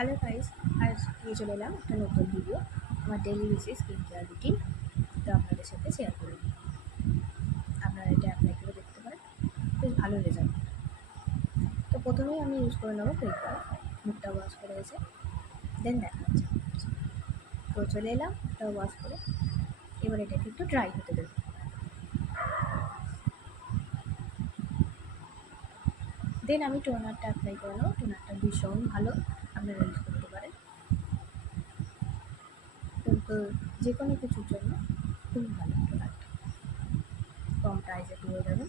Hello guys, আজ নিয়ে চলে এলাম একটা নতুন ভিডিও। আমার daily basis skin care routine তো আপনাদের সাথে শেয়ার করে দিই। আপনারা এটা অ্যাপ্লাই করে দেখতে পারেন, বেশ ভালো রেজাল্ট। তো প্রথমেই আমি ইউজ করে নেবো ফেস ওয়াশ। মুখটা ওয়াশ করে এসে দেন দেখা হচ্ছে। তো চলে এলাম মুখটা ওয়াশ করে, এবার এটাকে একটু ড্রাই হতে দেবো। দেন আমি টোনারটা অ্যাপ্লাই করে নেবো। টোনারটা ভীষণ ভালো, আপনারা ইউজ করতে পারেন। কিন্তু যে কোনো কিছুর জন্য খুবই ভালো টোনারটা, কম প্রাইসে পেয়ে যাবেন।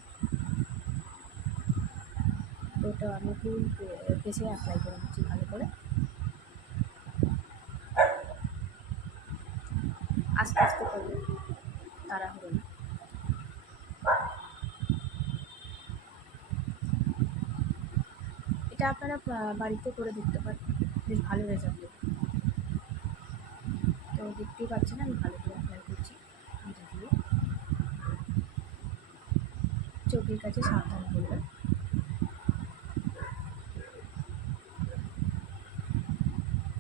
তো ওটা আমি ফুল ফেসে অ্যাপ্লাই করে নিচ্ছি ভালো করে। আস্তে আস্তে করবে, তাড়াহুড়ো না। এটা আপনারা বাড়িতে করে দেখতে পারেন, বেশ ভালো রেজাল্ট দেবে। তো দেখতেই পাচ্ছেন আমি ভালো করে অ্যাপ্লাই করছি এটা দিয়ে। চোখের কাছে সাবধান করবেন।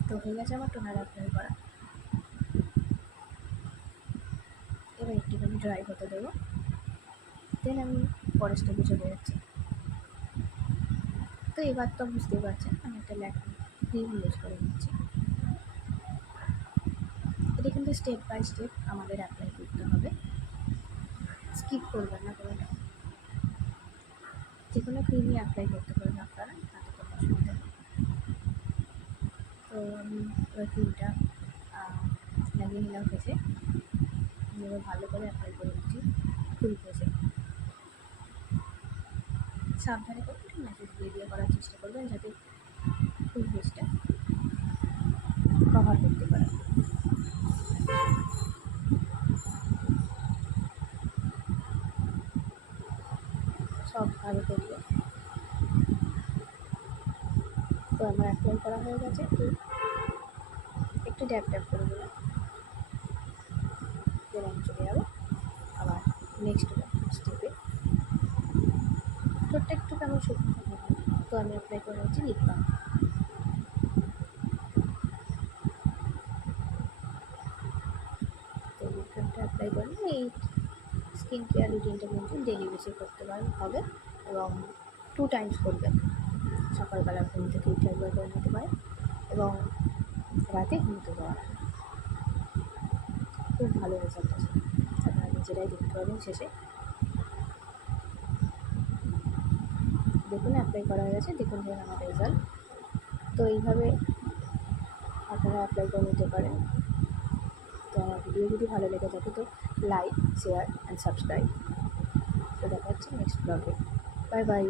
তো হয়ে গেছে আমার টোনার অ্যাপ্লাই করা। এবার একটুখানি ড্রাই হতে দেবো, দেন আমি পরের স্টেপে চলে যাচ্ছি। তো এবার তো বুঝতেই পারছেন আমি একটা ল্যাকমি ক্রিম ইউজ করে নিচ্ছি। এটা কিন্তু স্টেপ বাই স্টেপ আমাদের অ্যাপ্লাই করতে হবে, স্কিপ করবেন না কোনোটা। যে কোনো ক্রিমই অ্যাপ্লাই করতে পারেন আপনারা, তাতে কোনো অসুবিধা নেই। তো আমি এবার ক্রিমটা লাগিয়ে নিলাম ফেসে, এবার ভালো করে অ্যাপ্লাই করে দিচ্ছি ফুল ফেসে। সাবধানে করে একটু ম্যাসেজ দিয়ে করার চেষ্টা করবেন, যাতে ফুল ফেসটা কভার করতে পারে। সব ভালো করবে। তো আমার অ্যাপ্লাই করা হয়ে গেছে, তো একটু ড্যাপ ড্যাপ করে দিলাম। দেন আমি চলে যাবো আবার নেক্সট স্টেপে। ঠোঁটটা একটু কেমন শুকনো শুকনো হয়, তো আমি অ্যাপ্লাই করে নিচ্ছি লিপ বাম। তো লিপ বামটা অ্যাপ্লাই করে এই স্কিন কেয়ার রুটিনটা কিন্তু ডেলি বেসে করতে হবে, এবং 2 টাইমস করবেন। সকালবেলা ঘুম থেকে উঠে একবার করে নিতে পারেন, এবং রাতে ঘুমোতে যাওয়ার আগে। খুব ভালো রেজাল্ট আছে, আপনারা নিজেরাই দেখতে পাবেন শেষে। দেখুন অ্যাপ্লাই করা হয়ে গেছে, দেখুন ধরুন আমার রেজাল্ট। তো এইভাবে আপনারা অ্যাপ্লাই করে নিতে পারেন। তো আমার ভিডিও যদি ভালো লেগে থাকে তো লাইক, শেয়ার অ্যান্ড সাবস্ক্রাইব। তো দেখা হচ্ছে নেক্সট ব্লগে। Bye bye.